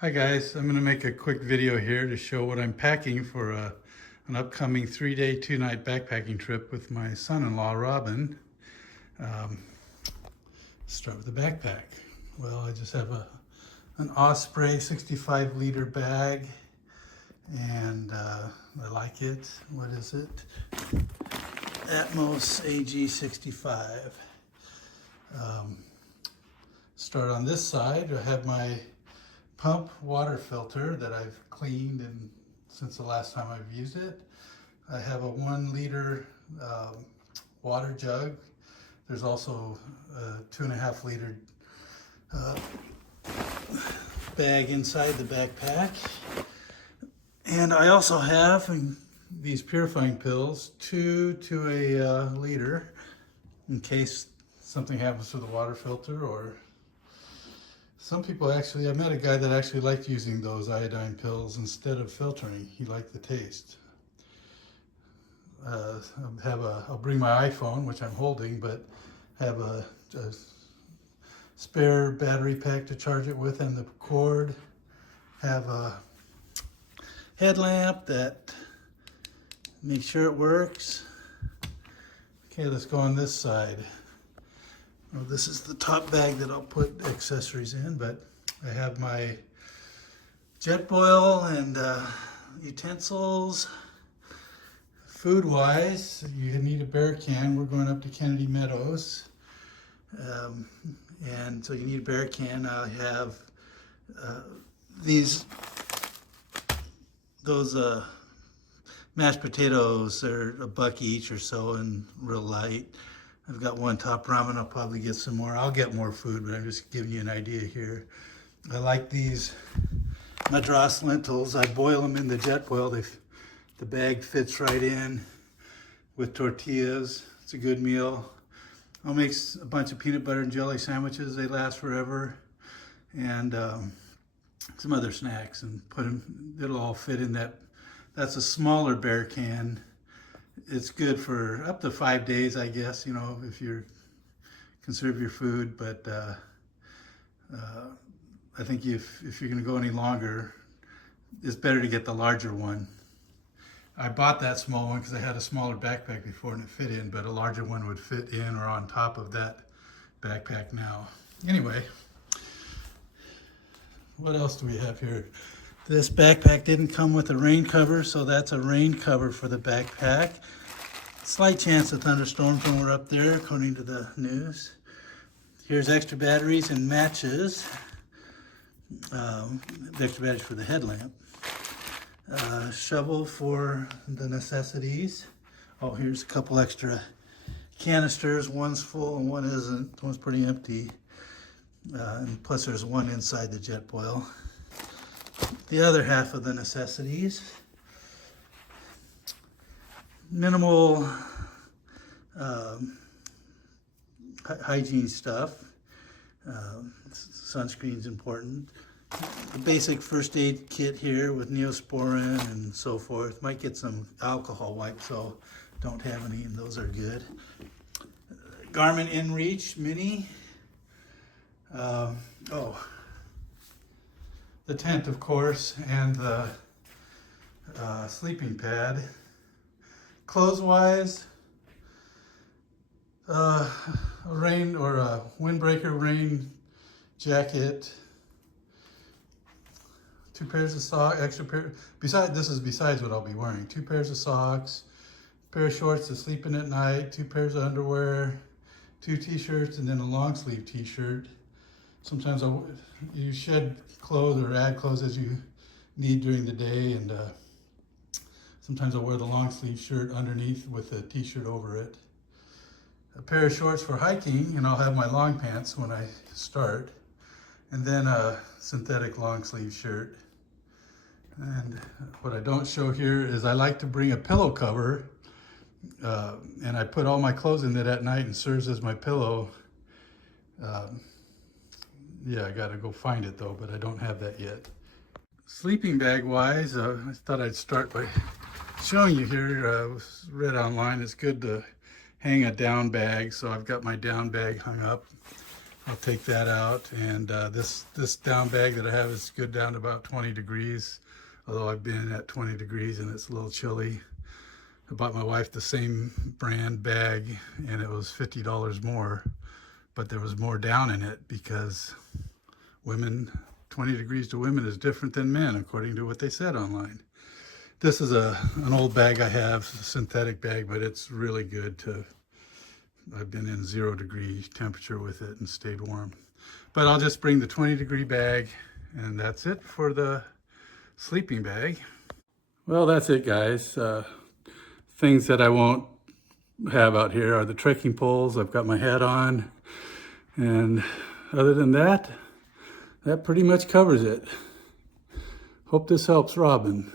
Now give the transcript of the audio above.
Hi guys, I'm going to make a quick video here to show what I'm packing for an upcoming 3-day, 2-night backpacking trip with my son-in-law, Robin. Start with the backpack. Well, I just have an Osprey 65-liter bag, and I like it. What is it? Atmos AG65. Start on this side. I have my pump water filter that I've cleaned since the last time I've used it. I have a 1 liter water jug. There's also a 2.5 liter bag inside the backpack. And I also have these purifying pills, 2 to a liter, in case something happens to the water filter. Or some people actually, I met a guy that actually liked using those iodine pills instead of filtering. He liked the taste. I'll bring my iPhone, which I'm holding, but have a spare battery pack to charge it with, and the cord. Have a headlamp that makes sure it works. Okay, let's go on this side. Well, this is the top bag that I'll put accessories in, but I have my jet boil and utensils. Food-wise, you need a bear can. We're going up to Kennedy Meadows, and so you need a bear can. I have those mashed potatoes. They're $1 each or so, and real light. I've got 1 top ramen. I'll probably get some more. I'll get more food, but I'm just giving you an idea here. I like these Madras lentils. I boil them in the jet boil. The bag fits right in with tortillas. It's a good meal. I'll make a bunch of peanut butter and jelly sandwiches. They last forever. And some other snacks, and put them, it'll all fit in that. That's a smaller bear can. It's good for up to 5 days, I guess, you know, if you conserve your food. But I think if you're going to go any longer, it's better to get the larger one. I bought that small one because I had a smaller backpack before and it fit in, but a larger one would fit in or on top of that backpack now. Anyway, what else do we have here? This backpack didn't come with a rain cover, so that's a rain cover for the backpack. Slight chance of thunderstorms when we're up there, according to the news. Here's extra batteries and matches. The extra batteries for the headlamp. Shovel for the necessities. Oh, here's a couple extra canisters. One's full and one isn't. One's pretty empty. And plus there's one inside the jet boil. The other half of the necessities. Minimal hygiene stuff. Sunscreen's important. The basic first aid kit here with Neosporin and so forth. Might get some alcohol wipes, so don't have any, and those are good. Garmin InReach Mini. The tent, of course, and the sleeping pad. Clothes-wise, a rain or a windbreaker rain jacket, 2 pairs of socks, besides what I'll be wearing. 2 pairs of socks, a pair of shorts to sleep in at night, 2 pairs of underwear, 2 t-shirts, and then a long sleeve t-shirt. Sometimes you shed clothes or add clothes as you need during the day, and sometimes I'll wear the long sleeve shirt underneath with a t-shirt over it. A pair of shorts for hiking, and I'll have my long pants when I start, and then a synthetic long sleeve shirt. And what I don't show here is I like to bring a pillow cover, and I put all my clothes in it at night and serves as my pillow. Yeah, I gotta go find it though, but I don't have that yet. Sleeping bag wise, I thought I'd start by showing you here. I read online it's good to hang a down bag, so I've got my down bag hung up. I'll take that out. And this down bag that I have is good down to about 20 degrees, although I've been at 20 degrees and it's a little chilly. I bought my wife the same brand bag and it was $50 more, but there was more down in it because women, 20 degrees to women is different than men, according to what they said online. This is an old bag I have, a synthetic bag, but it's really good to, I've been in 0 degree temperature with it and stayed warm. But I'll just bring the 20 degree bag, and that's it for the sleeping bag. Well, that's it, guys. Things that I won't have out here are the trekking poles. I've got my hat on, and other than that, that pretty much covers it. Hope this helps Robin.